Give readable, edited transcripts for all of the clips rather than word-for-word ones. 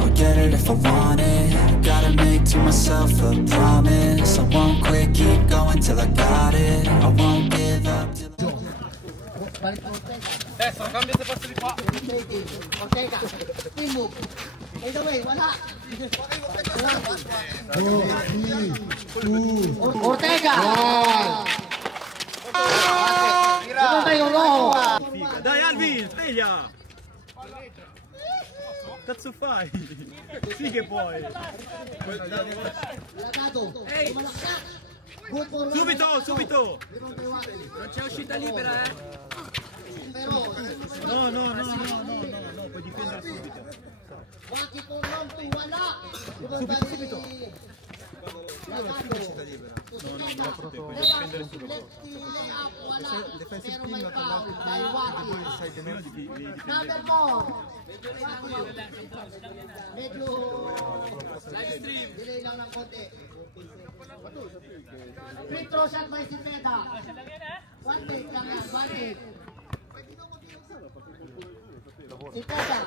I'll get it if I want it. Gotta make to myself a promise. I won't quit, keep going till I got it. I won't give up till Destra, cambia se posto di qua. Ortega, spin move. Fade away, wala. Ortega! Dove vai un rojo? Dai Alvin, sveglia! Cazzo fai? Sì che puoi! Subito, subito! Non c'è uscita libera, No, puoi difendere subito. Subito. Free throw shot by Cepeda. One take lang yan, one take. Cepeda.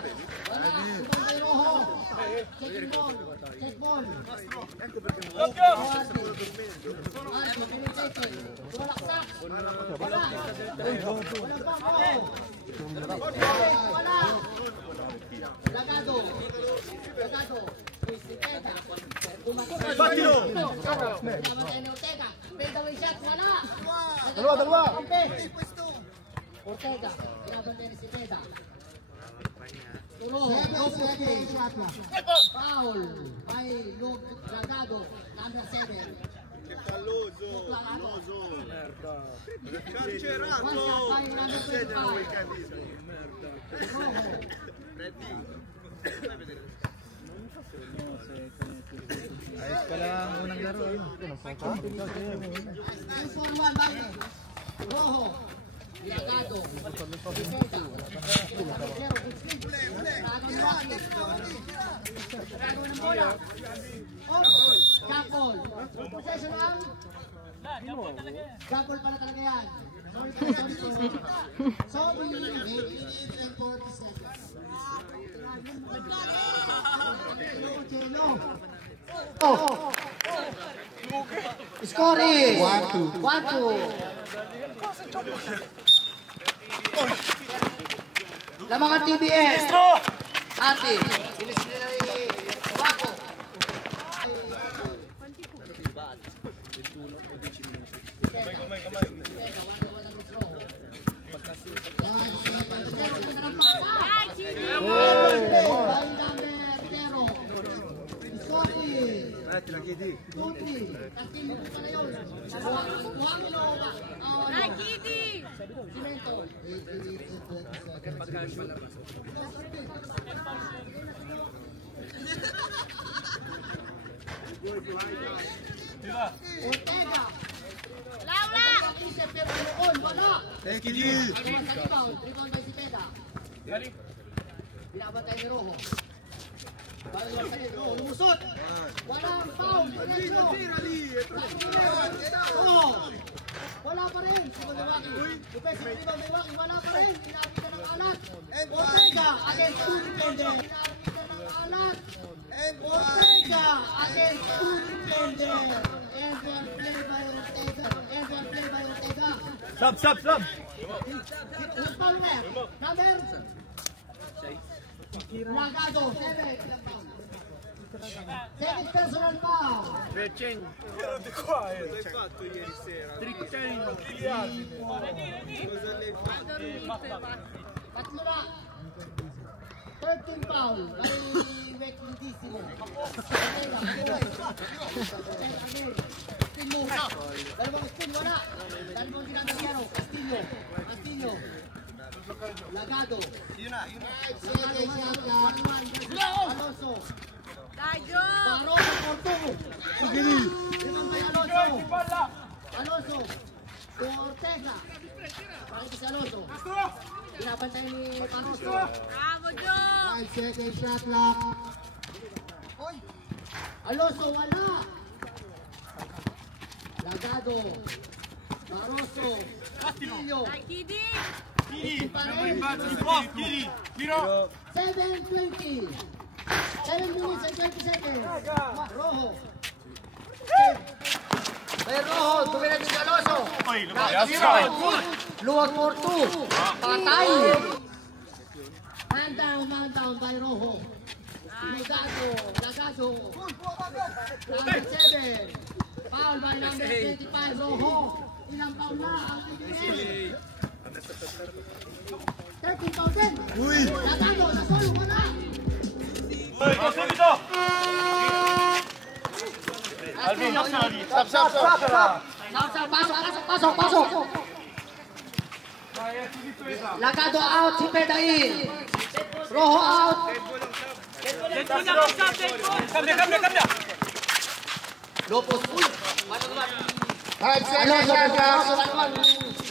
Wala, ibang may roho. Check ball. Check ball. Let's go! Walaksak. Wala. Wala pa mo. Wala. Lagado. Lagado. Cepeda. Battilo! Fade away shot, wala! Dalawa! Ortega, pinabantay ni Cepeda. Puro, no second shot lang. Foul by Lagado, number 7. Loso! Carcerato! Ayos pala ang unang laro. Rojo, Lagado, Cepeda, ng bola. Jackal, possession lang. Jackal pala talaga yan. Sorry. Oh. Score is 1-2. 1-2. Lamangan TBS. Ate. Bilis nila ni Wako. Ortega. Laura. Thank you. Rebound by Cepeda. Binabatay ni Rojo. Lumusot. Walang foul. Wala pa rin. Defensive rebound by Waki. Wala pa rin. Pinapitan ng alat. Ortega against two defender. Pinapitan ng alat. Ortega against two defender. And one play by Ortega. Stop! Who's foul na? Number? Lagado. 7. Second personal foul. Stretching. Di qua, l'hai fatto ieri sera? Trickchain. Tatlo na. 13 foul. Ay, Wekindissimo. Spin move. Dalawang spin, wala. Dalawang ginagawa. Castillo. Lagado. Yun na. Alonso. Baro, Porto. Limang kay Alonso. Ortega. Pakita si Alonso. Pinapantay ni Caruso. Bravo, Joe! 5 second shot lang. Alonso, wala. Lagado. Caruso. Castillo. Dai, Kidi! Kiri! 7-20! 7 minutes and 20 seconds. Rojo. May Rojo, tumilag si Alonso. Luwag for 2. Patay. Man down by Rojo. Lagado. Number 7. Foul by number 25, Rojo. Ilang foul na ang PBA. 13 foul din. Lagado, nasolo mo na. Alvin, stop. Pasok. Lagado out, si Peda in. Rojo out. Cambia. Lopos full.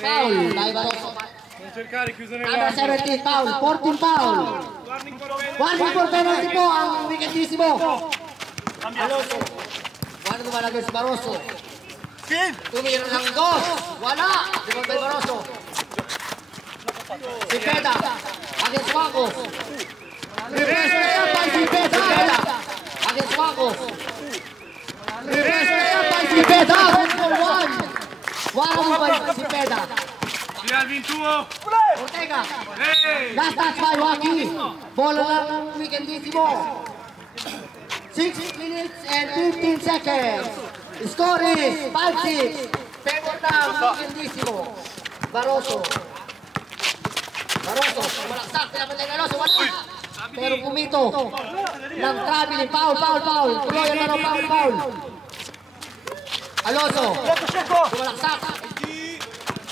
Foul. Dai Barroso. Cercare, chiuso Under 17 foul, 14 foul. Warning for penalty po ang wickedissimo. Alonso. Wala naman lagay si Barroso. Tumira ng dos. Wala. Limon by Barroso. Si Peda. Against Waco. Reverse player by si Peda. Against Waco. Reverse player by si Peda. 1-1. Wala mo by si Peda. Alvin, tuo. Ortega. Last touch by Waki. Bola ng wickedissimo. 6 minutes and 15 seconds. Score is 5-6. Favor ng wickedissimo. Barroso. Malaksak. Pinapatay ng Alonso. Wala. Pero pumito. Ng traveling. Foul. Tuloy ang ano, foul. Alonso. Malaksak.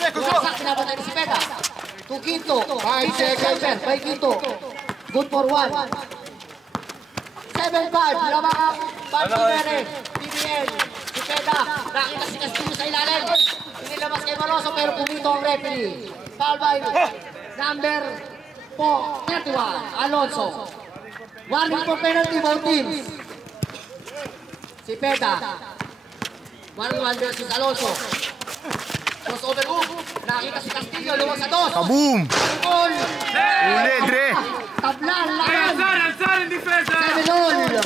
Pinapatay ni si Peda. To Quinto. 5 seconds. By Quinto. Good for 1. 7-5. Lamang ang Pagpinere. PBN. Si Peda. Nakita si Castillo sa ilalim. Inilabas kay Barroso pero pumito ang referee. Foul by number 31. Alonso. Warning for penalty both teams. Si Peda. 1-1 versus Alonso. Crossover move. Nakita si Castillo. Luwag sa dos. Kaboom! Goal. Uli, Dre! Tablan. Lakan. Alzare in difesa. 7-0.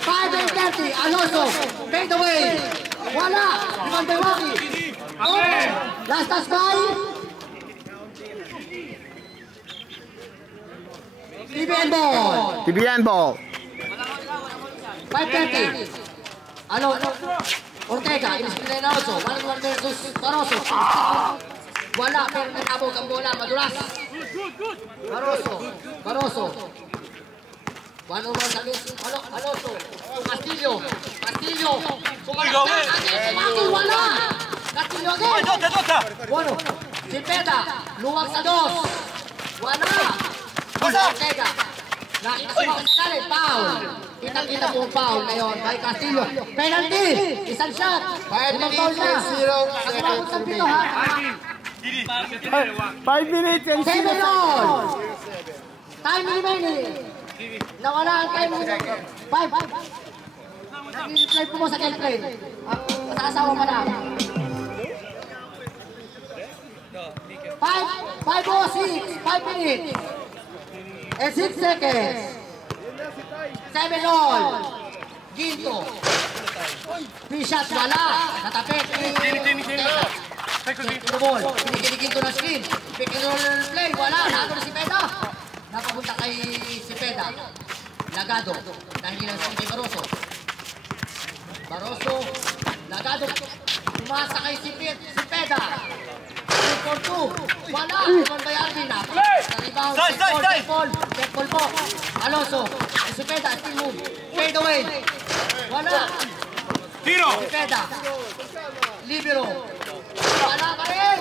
5-30. Alonso. Fade away. Wala. Limon by Waki. Last touch by TBN ball. TBN ball. 5-30. Ortega, inispilay na Alonso. 1-1 versus Barroso. Wala, pero nakabog ang bola. Madulas. Barroso. 1-1 against Alonso. Castillo. Sumalaksak. Against Waki. Wala. Castillo again. Bueno. Si Peda. Luwag sa dos. Wala. Ortega. Nakita si Waki sa lalim. Foul. Kita po ang foul ngayon by Castillo. Penalty. Isang shot. 5 minutes and 0 seconds remaining. 5 minutes and 7-all. Time remaining. Nawala ang time remaining. 5. Nag-reply po mo sa girlfriend. Ang asawa mo na. 5-6. 5 minutes. And 6 seconds. 7-all. Ginto. Free shot wala. Natapit. Check the ball. Pinigiligin ng screen. Pick and roll play. Wala. Nago na si Peda. Napapunta kay si Peda. Lagado. Dahil lang si Barroso. Lagado. Umasa kay si Peda. 2-4-2. Wala. Limon by Arvin na. Rebound. Check ball po. Alonso. Si Peda. Still move. Fade away. Wala. Tiro. Si Peda. Libero. Wala pa rin.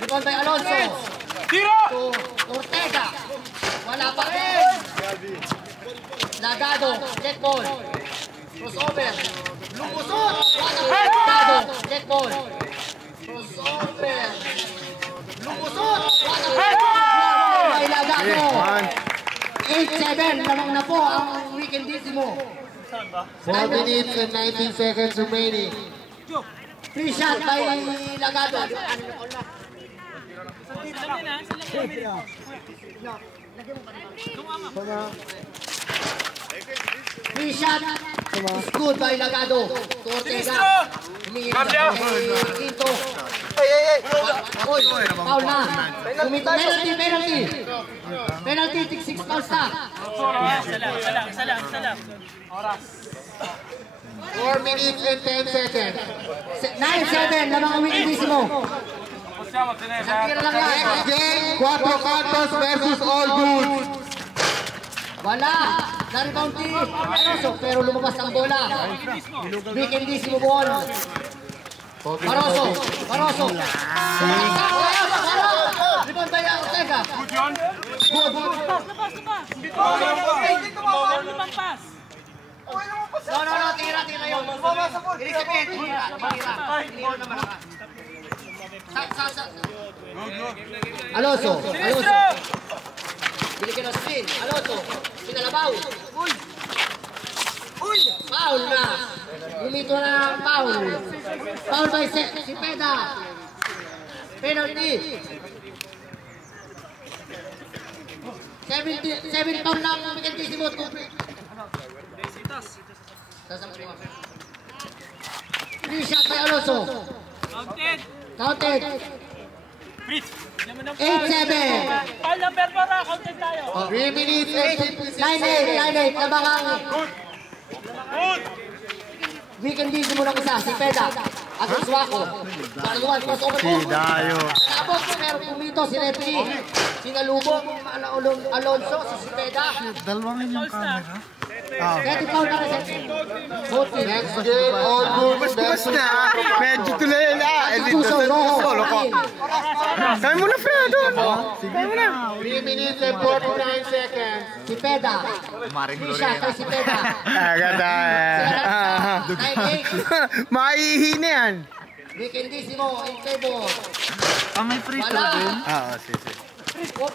Limon by Alonso. Tiro. To Ortega. Wala pa rin. Lagado. Check ball. Crossover. Lumusot. Lagado. Check ball. Crossover. Lumusot. Ay Lagado. 8-7. Lamang na po ang wickedissimo. 4 minutes and 19 seconds remaining. Free shot by Lagado. Free shot. It's good by Lagado. To Ortega. Quinto. Uy, foul na. Penalty. Penalty, 6 fouls na. Isa lang. 4 minutes and 10 seconds. 9-7, lamang ang Wikindisimo. Tira lang yan. Next game, Cuatro Cantos versus All Goods. Wala. Na-rebound ni Barroso, pero lumabas ang bola. Wikindisimo ball. Barroso. Rebound by Ortega. Good. No, tira yun. Ibig sabihin, tira na malakas. Alonso. Binigyan ng spin. Alonso. Pinalabaw. Foul na. Lumito na ang foul. Foul by Cepeda. Penalty. 7 foul lang ang Wikindisimo. Free shot by Alonso. Counted. 8-7. Foul number 4 na, counted tayo. 3 minutes and 9-8. Labangang Wikindisimo ng isa. Si Peda. At ang Suwaco. Paluan. Crossover po. Nabog po. Pero pumito si Referee. Sinalubong Alonso. Si Peda. Dalawangin yung camera. 30 pound na rin. Next game, All Goods versus Medyo tuloy na. Suso. Rojo. Kaya mo na, Fredo. 3 minutes and 49 seconds. Si Peda. Free shot kay si Peda. Agad Maihina yan. Wikindisimo in favor. May free throw Wala. din? Sige. Good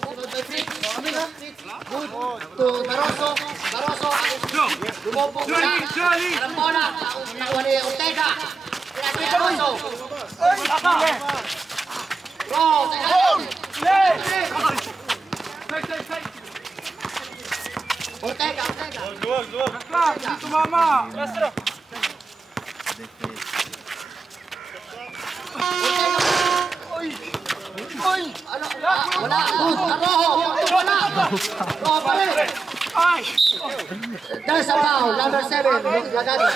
to Barroso. Lumobog na. Parang bola. Nakuha ni Ortega. Pinagay Barroso. Ortega. Dito mama. Wala. Rojo. Wala. Rojo pa rin. There's a foul. Number 7. Lagado.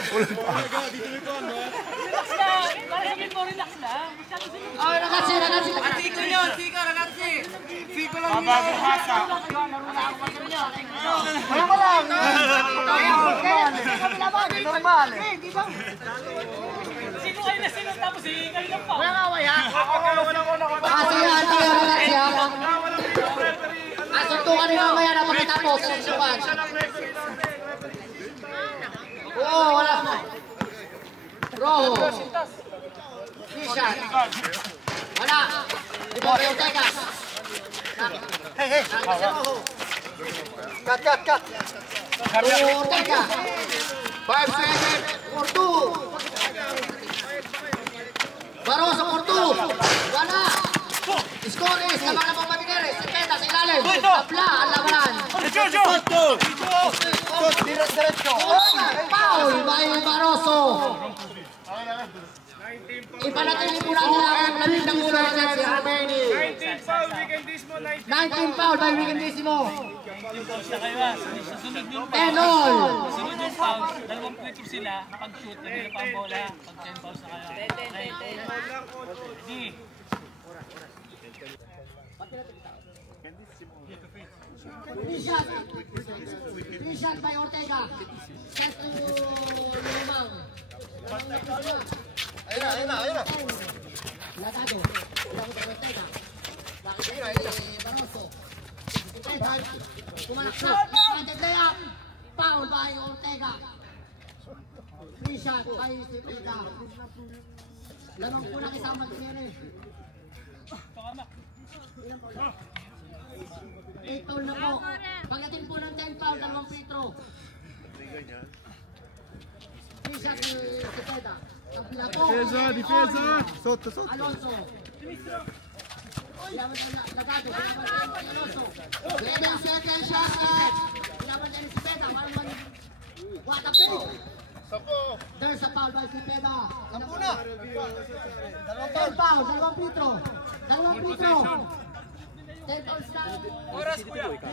Relax lang. Ay, ragazzi. Babagong hasa. Sino kayo na sino tapos kayo lang pa. Kasi yan, ragazzi. Suntukan ni mamaya na pagkatapos. Oo, wala. Rojo. Fishan. Wala. Di ba kayo Ortega? Hey. Cut. Ortega. 5 seconds. Porto. Barroso, Porto. Wala. Scores. Laban na pagpapigil. Si Peda sa ilalim. Tapla ang labanan. Foul by Barroso. Ipanatili muna nila ang labing ng muna ng remaining. 19 foul by Wikindisimo. 10-all. Sunod yung fouls, dalawang free throw sila, pag-shoot, nabila pa ang bola, pag 10 fouls na kaya. Ready? Free shot by Ortega. Set to Lumang. Ayun na. Lagado. Lagado by Ortega. Bakit Barroso. Kumanak na. Lagado layup. Foul by Ortega. Free shot by Ortega. Lamang po na kasama Gutierrez. 8 foul na po. Pagdating po ng 10 foul, dalawang free throw. Free shot ni Cepeda. Defensa. Soto. Alonso. Lagado. Alonso. 11 seconds shot. Pinaman niya ni Cepeda. What a fake! There's a foul by Cepeda. Dalawang Petro. 10 points na. Oras, kuya. 2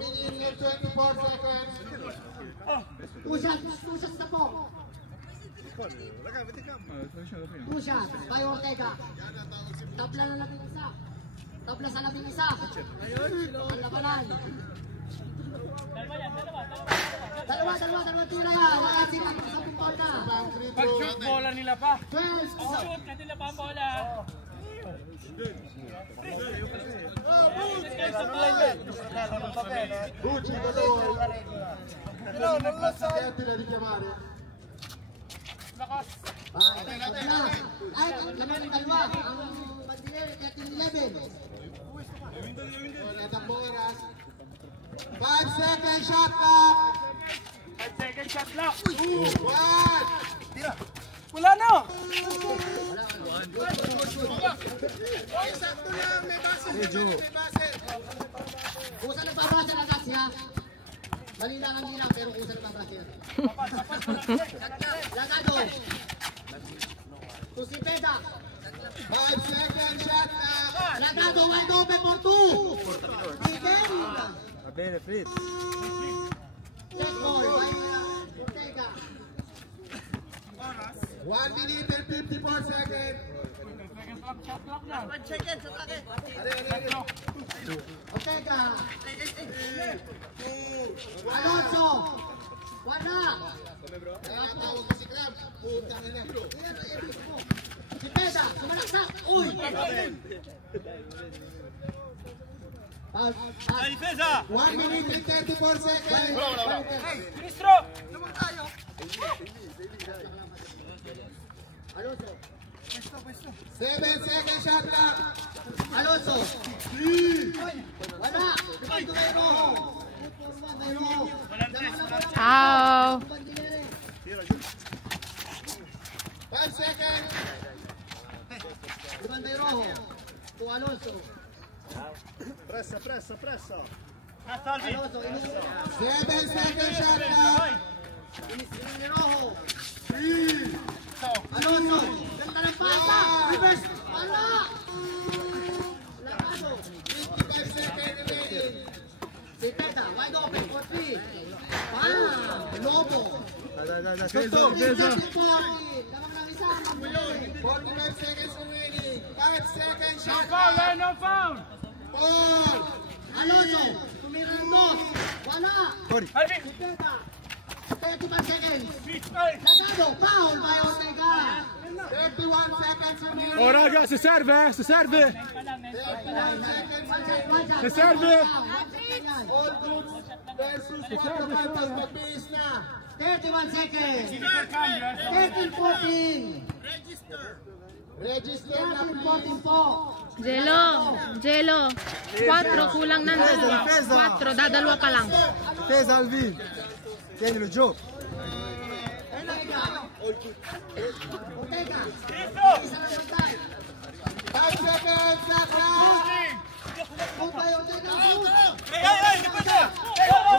minutes and 24 seconds. Two shots na po. 2 shots by Ortega. Tabla na labing isa. Tabla sa labing isa. Ang labanan. Dalawa tira yan. Wala silang sa foul na. Pag-shoot bola nila pa. 12. Shoot na nila pa ang bola. Bucci gol. Senti di chiamare. Ay, laman ng dalawa. Ang Bandiller, 13-11. Oras. 5 second shot clock. 5 second shot lang. 1. Wala na. Kung saan nagbabasa na kasi ha? Mali lang ang hilang, pero kung saan nagbabasa yan. Lagado. To Cepeda. 5 second shot clock. Lagado, wide open for 2. Miguel. Va bene, Fritz. Check ball by Ortega. 1 minute and 54 seconds. Ortega. Alonso. Wala. Tawag ko si Crab. Putang ina. Cepeda, sumalaksak. Uy. Defensa. 1 minute and 34 seconds. Ministro. Alonso. 7 second shot clock. Alonso. Wala. Ito may roho. May roho. Ow. 5 seconds. May roho. To Alonso. Pressa, pressa, pressa. Alonso. 7 second shot clock. May roho. Alonso. Ganda ng pasa. Reverse. Wala. Lagado. 55 seconds remaining. Cepeda. Wide open for 3. Lobo. Difesa, difesa. 45 seconds remaining. 5 seconds No shot foul, clock. no foul. Ball. Alonso. Tumira ng dos. Wala. Alvin. Cepeda. 35 seconds. Ay. Lagado. Foul by Ortega. 31 seconds remaining. Oh raga, si serve, si serve. 31 seconds. Si serve. All goods versus Quattro Fantas. Magbihis na. 31 seconds. 13-14. Register na 13-14 po. Jello. 4 kulang ng dalawa. 4, dadalwa pa lang. Difesa Alvin. Tienilo, Joe. Ortega. 5 seconds. Shot clock. Shoot by Ortega. Ay, defensa.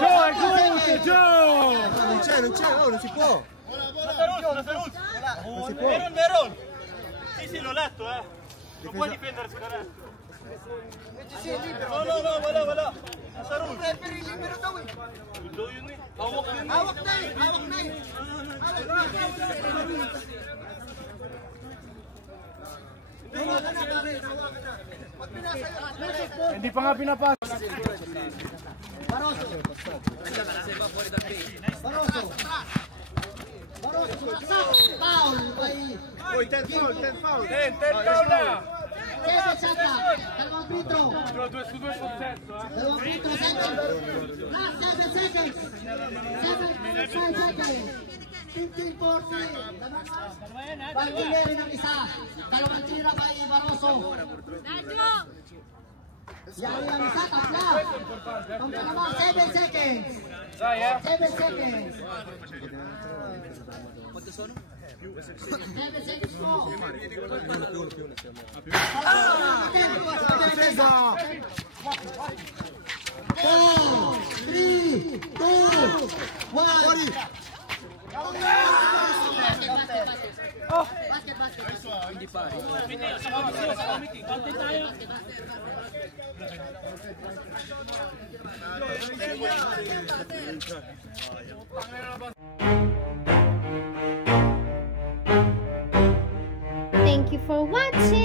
Joe, è giusto, Joe! Non c'è, oh, non si può. Non si può. Meron. Sì, l'ho letto, Non può difendersi da resto. No, wala. Nasa room. Libero daw eh. Gusto yun eh. Hawak yun eh. Hawak na eh. Hindi pa nga pinapasok. Barroso. Foul by Oh, 10 foul. 10 foul na. David Saka. Dalawang Petro. 2 su 2 successo, Dalawang Petro seconds. Last 7 seconds. 5 seconds. 15-14. Bandilere ng isa. Dalawang tira by Barroso. Yari ang isa, tatla. Pangkalawa, 7 seconds. 7 seconds. 7 seconds po. Difesa. 4, 3, 2, 1. Thank you for watching.